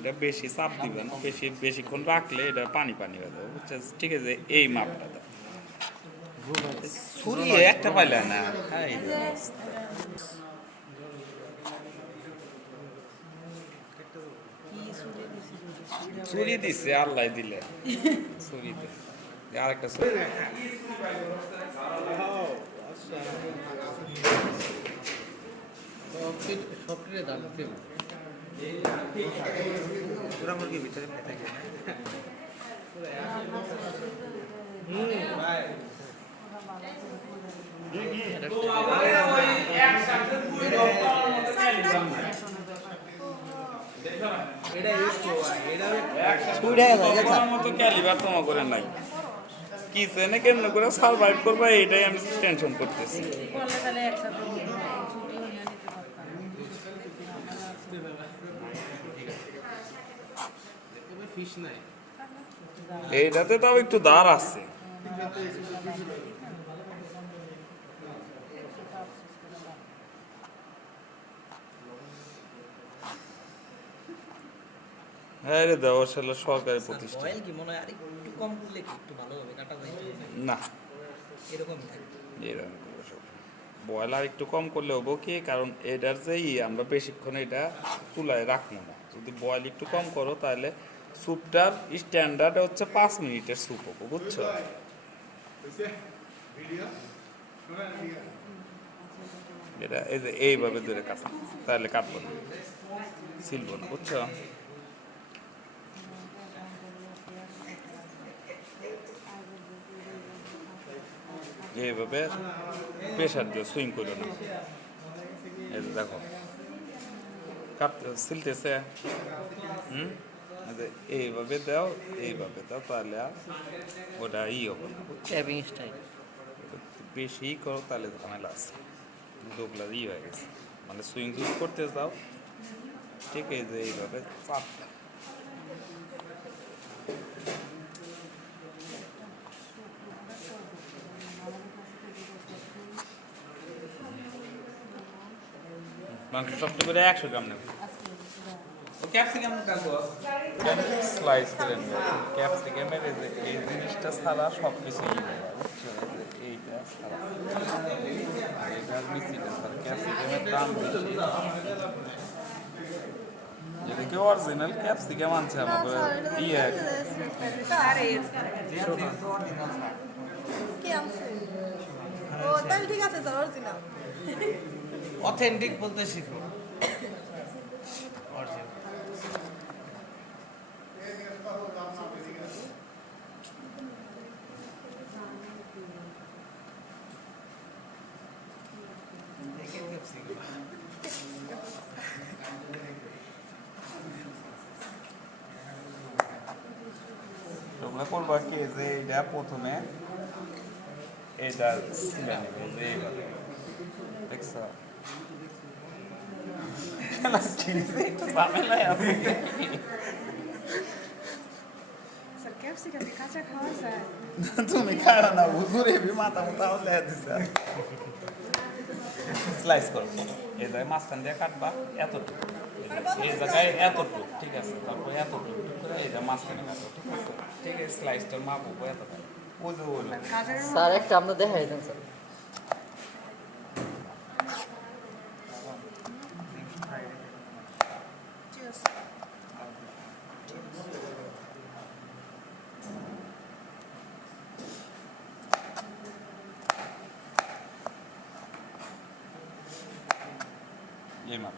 এটা বেশি চাপ দিবেন, বেশি, বেশিক্ষণ রাখলে এটা পানি পানি হয়ে যাবে, বুঝছেন? ঠিক আছে, এই মাপটা দাও। ছুরিয়ে একটা পাইলে না। ছুরি দিছে, আল্লাহ দিলে। ছুরি দিলে আরেকটা ছুরি দাম পুরা মুরগির ভিতরে তোমার করে নাই। কিচেনে কেমন করে সার্ভাইভ করবা এটাই আমি টেনশন করতেছি। এইটাতে তাও একটু দাঁড় আছে। হ্যাঁ রে দেওয়া আসলে সরকারি প্রতিষ্ঠান। অয়েল কি? মনে হয় আর একটু কম করলে একটু ভালো হবে? কাটা যায় না। এরকম করব সব। বয়লার একটু কম করলে হব কি? কারণ এটার যেই আমরা বেশিক্ষণ এটা চুলায় রাখব না। যদি বয়েল একটু কম করো, তাহলে স্যুপটার স্ট্যান্ডার্ড হচ্ছে পাঁচ মিনিটের স্যুপ হব, বুঝছ? এটা এই যে এইভাবে ধরে কাটবো তাহলে কাটবো না ছিলবো না, বুঝছ? এইভাবে প্রেশার দিয়ে সুইং করো না এই যে দেখো। কাটতে সিলতেছে। হুম? এইভাবে দাও এইভাবে দাও তাহলে আর ওটা ই হবে না ট্যাবিং স্টাইল বেশি করো তাহলে ঝামেলা আছে। দুগুলা ই হয়ে গেছে। মানে সুইং সুইং করতে যাও। ঠিক যে এইভাবে চাপ দাও। মাংস শক্ত করে একশো গ্রাম নেবে। ক্যাপসিকাম স্লাইস করে নেবে ক্যাপসিকামের এই জিনিসটা ছাড়া সব কিছু এইটা ছাড়া। এইটা মিষ্টিটা ছাড়া। ক্যাপসিকামের দাম বেশি। এটা কি অরিজিনাল ক্যাপসিকাম আনছে আমাকে ইয়ে। কে আনছে? ও তাহলে ঠিক আছে স্যার অরিজিনাল অথেন্টিক বলতে শিখো। তোমরা করবা কি যে এইটা প্রথমে যে তুমি খাও না ঘুরে মাথা মাথা স্লাইস করো এই জায়গায় মাঝখান দিয়ে কাটবা এতটুকু এই জায়গায়- এই জায়গায় এতটুকু ঠিক আছে তারপর এতটুকু করে এটা মাঝখানে ঠিক আছে ঠিক আছে স্লাইসটার মাপ এতটা ওই যে স্যার একটা আমরা দেখাই দেন স্যার এই মাপ